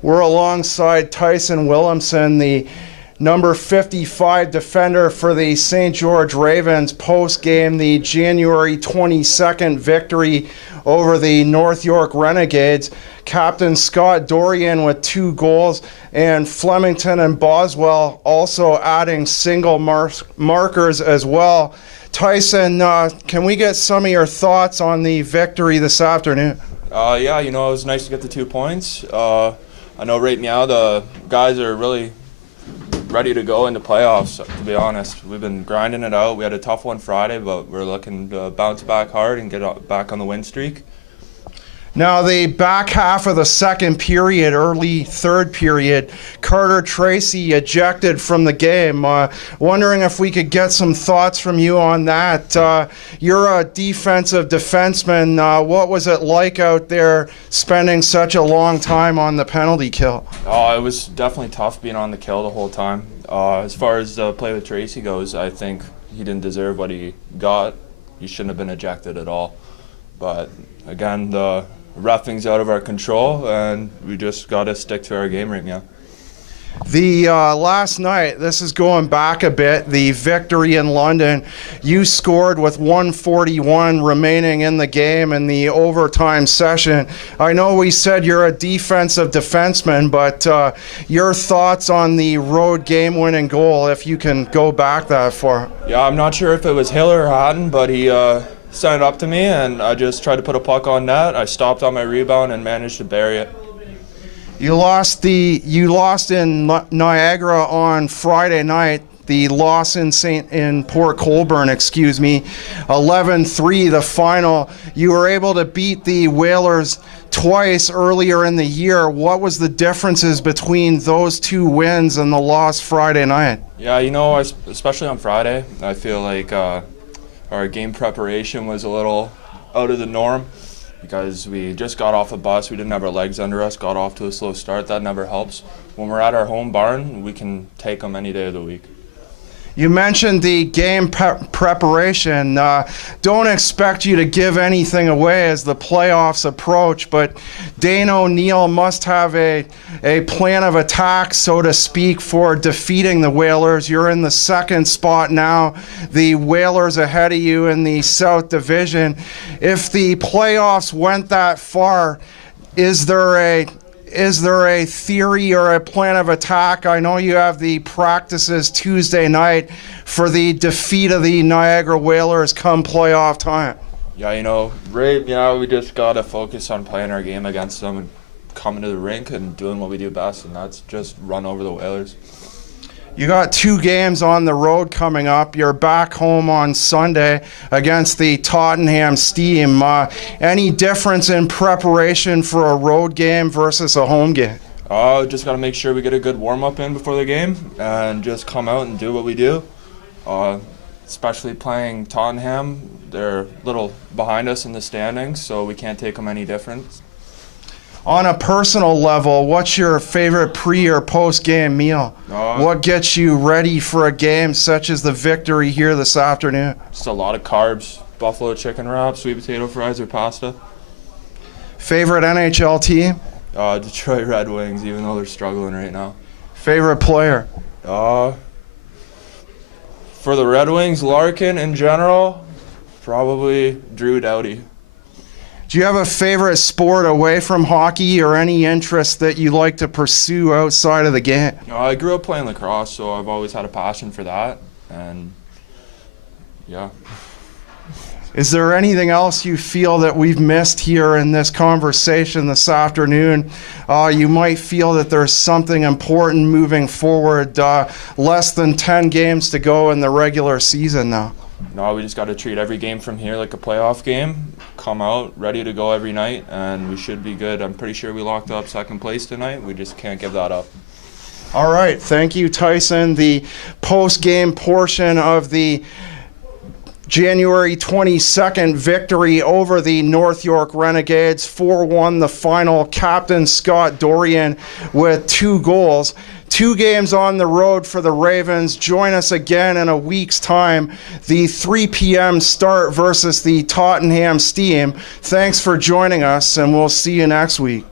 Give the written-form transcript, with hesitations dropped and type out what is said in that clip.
We're alongside Tysen Willemsen, the number 55 defender for the St. George Ravens post-game, the January 22nd victory over the North York Renegades. Captain Scott Dorian with 2 goals, and Flemington and Boswell also adding single markers as well. Tysen, can we get some of your thoughts on the victory this afternoon? Yeah, it was nice to get the 2 points. I know right now the guys are really ready to go into playoffs, to be honest. We've been grinding it out. We had a tough one Friday, but we're looking to bounce back hard and get back on the win streak. Now, the back half of the second period, early third period, Carter Tracy ejected from the game. Wondering if we could get some thoughts from you on that. You're a defensive defenseman. What was it like out there spending such a long time on the penalty kill? It was definitely tough being on the kill the whole time. As far as the play with Tracy goes, I think he didn't deserve what he got. He shouldn't have been ejected at all. But again, the reffing's out of our control, and we just got to stick to our game right now. The last night, this is going back a bit, the victory in London, you scored with 1:41 remaining in the game in the overtime session. I know we said you're a defensive defenseman, but your thoughts on the road game-winning goal, if you can go back that far? Yeah, I'm not sure if it was Hill or Hatton, but he sent it up to me, and I just tried to put a puck on net. I stopped on my rebound and managed to bury it. You lost in Niagara on Friday night. The loss in Port Colborne, 11-3 the final. You were able to beat the Whalers twice earlier in the year. What was the differences between those 2 wins and the loss Friday night? Yeah, especially on Friday, I feel like our game preparation was a little out of the norm because we just got off a bus. We didn't have our legs under us, got off to a slow start. That never helps. When we're at our home barn, we can take them any day of the week. You mentioned the game preparation. Don't expect you to give anything away as the playoffs approach, but Dane O'Neill must have a plan of attack, so to speak, for defeating the Whalers. You're in the second spot now. The Whalers ahead of you in the South Division. If the playoffs went that far, is there a theory or a plan of attack? I know you have the practices Tuesday night for the defeat of the Niagara Whalers come playoff time. Yeah, right now we just got to focus on playing our game against them and coming to the rink and doing what we do best, and that's just run over the Whalers. You got 2 games on the road coming up. You're back home on Sunday against the Tottenham Steam. Any difference in preparation for a road game versus a home game? Just got to make sure we get a good warm-up in before the game and just come out and do what we do. Especially playing Tottenham. They're a little behind us in the standings, so we can't take them any different. On a personal level, what's your favorite pre- or post-game meal? What gets you ready for a game such as the victory here this afternoon? Just a lot of carbs, buffalo chicken wraps, sweet potato fries, or pasta. Favorite NHL team? Detroit Red Wings, even though they're struggling right now. Favorite player? For the Red Wings, Larkin in general, probably Drew Doughty. Do you have a favorite sport away from hockey or any interest that you like to pursue outside of the game? I grew up playing lacrosse, so I've always had a passion for that, and yeah. Is there anything else you feel that we've missed here in this conversation this afternoon? You might feel that there's something important moving forward. Less than 10 games to go in the regular season now. No, we just got to treat every game from here like a playoff game. Come out ready to go every night, and we should be good. I'm pretty sure we locked up second place tonight. We just can't give that up. All right. Thank you, Tysen. The post-game portion of the January 22nd victory over the North York Renegades, 4-1 the final. Captain Scott Dorian with 2 goals. 2 games on the road for the Ravens. Join us again in a week's time. The 3 p.m. start versus the Tottenham Steam. Thanks for joining us, and we'll see you next week.